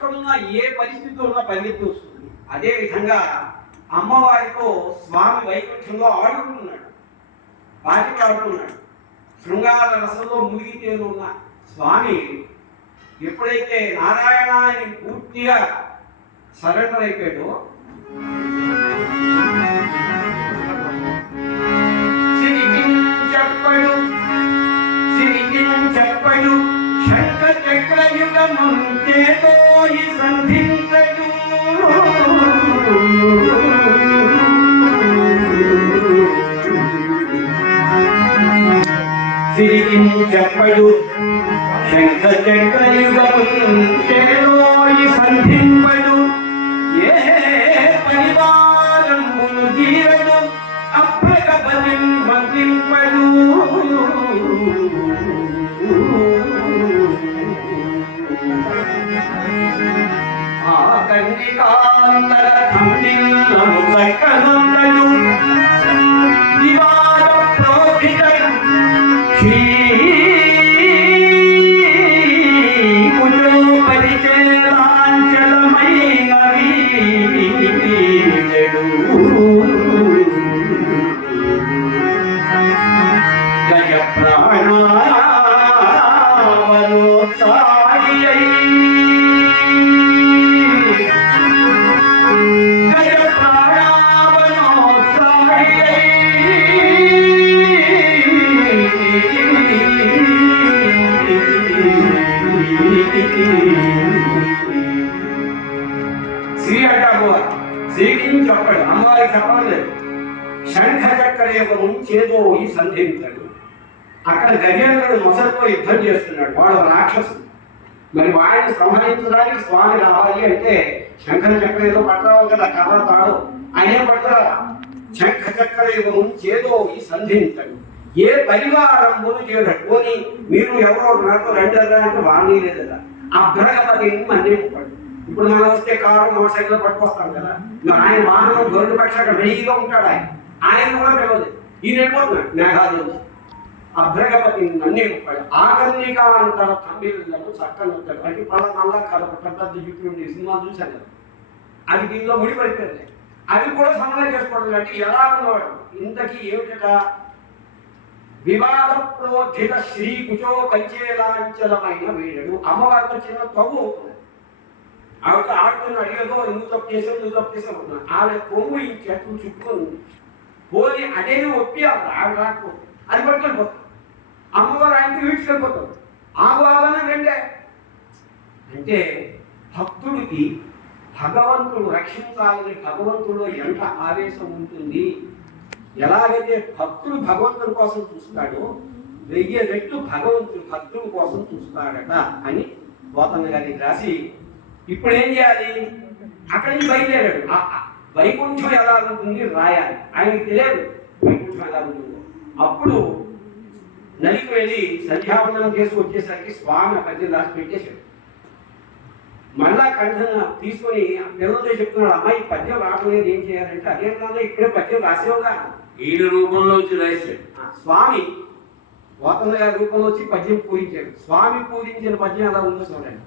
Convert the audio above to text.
ఏ పరిస్థితిలో ఉన్న పరిగెత్తి వస్తుంది. అదేవిధంగా అమ్మవారితో స్వామి వైకుంఠంలో ఆడుకుంటున్నాడు, బాధ్యత ఆడుతున్నాడు. శృంగార రసంలో మునిగి ఉన్న స్వామి ఎప్పుడైతే నారాయణ అని పూర్తిగా సరెండర్ అయిపోయాడో చెప్పడు శంఖ చక్రయుగమంతేదో ఈ సంధించడు చెప్పడు శంఖ చక్రయుగమంతేదో ఈ సంధింపడు ఏ పరివారమును జీవడు అప్రగపతి వందింపడు కన్నికాంతర కన్నిన్నను చక్కనుండడు వివాద ప్రోధితడు శ్రీ కుజోపరిచేలాంచలమైన వీడెడు గజ ప్రాణావనోత్సాహి శ్రీ అంటారు, శ్రీకి చెప్పాడు, అమ్మవారికి చెప్పలేదు. శంఖ చక్రయుగము చేదో ఈ సంధించాడు. అక్కడ గజేంద్రుడు మొసలితో యుద్ధం చేస్తున్నాడు, వాడు రాక్షసుడు. మరి వాడిని సంహరించడానికి స్వామి రావాలి అంటే శంఖ చక్రయుగం పట్టరావు కదా, కర్ర తాడు ఆయనే పడతారా. శంఖ చక్రయుగము చేదో ఈ సంధించాడు. ఏ పరివారమును చేయడం పోని మీరు ఎవరో నాకు రెండరా అంటే వాణి లేదట. అభ్రగపతి మన్నింపడు. ఇప్పుడు మనం వస్తే కారు మోటార్ సైకిల్ పట్టుకొస్తాం కదా, ఆయన వాహనం గొర్రెల పక్షాక వెయ్యిగా ఉంటాడు. ఆయన కూడా పిలవదు, ఈయన వెళ్ళిపోతున్నాడు మేఘాలు. అభ్రగపతి మన్నింపడు. ఆకర్ణిక అంటారు తమిళంలో చక్కని ఉంటాడు. అది పళ్ళ నల్లా కదా పెద్ద జుట్టు ఉండే సినిమా చూశాను కదా, అది దీనిలో ముడిపడిపోయింది. అది కూడా సమన్వయం చేసుకోవడం అంటే ఎలా ఉన్నవాడు ఇంతకీ ఏమిట. వివాద ప్రోధిత శ్రీ కుచో పంచేలాంచలమైన వీడడు. అమ్మవారితో చిన్న తగ్గు అవుతుంది. ఆవిడ ఆడుతున్నాడు, ఏదో నువ్వు తప్పు చేసావు నువ్వు తప్పు చేసావు అంటున్నాను. ఆవిడ కొమ్ము ఈ చెట్టు చుట్టుకొని పోని అదేనే ఒప్పి ఆవిడ రాకపోతే అది పట్టుకెళ్ళిపోతాం. అమ్మవారు ఆయనకి వీడ్చుకెళ్ళిపోతాం. ఆ భావన రెండే. అంటే భక్తుడికి భగవంతుడు రక్షించాలని భగవంతుడు ఎంత ఆవేశం ఉంటుంది. ఎలాగైతే భక్తుడు భగవంతుడి కోసం చూస్తాడో 1000 రెట్లు భగవంతుడు భక్తుడి కోసం చూస్తాడట అని పోతన్న గారికి రాసి, ఇప్పుడు ఏం చేయాలి, అక్కడి నుంచి బయలుదేరాడు. వైకుంఠం ఎలా ఉంటుంది రాయాలి. ఆయనకి తెలియదు వైకుంఠం ఎలా ఉంటుందో. అప్పుడు నదికి వెళ్ళి సంధ్యావందనం చేసి వచ్చేసరికి స్వామి పద్యం రాసి పెట్టేశాడు. మళ్ళా కంఠన తీసుకొని పిల్లలతో చెప్తున్నాడు, అమ్మాయి పద్యం రావట్లేదు ఏం చేయాలంటే, అదేంటన్నా ఇప్పుడే పద్యం రాసేవుగా ఈయన రూపంలో వచ్చి రాశాడు. స్వామి పోతన్న గారి రూపంలో వచ్చి పద్యం పూరించాడు. స్వామి పూరించిన పద్యం ఎలా ఉందో చూడండి.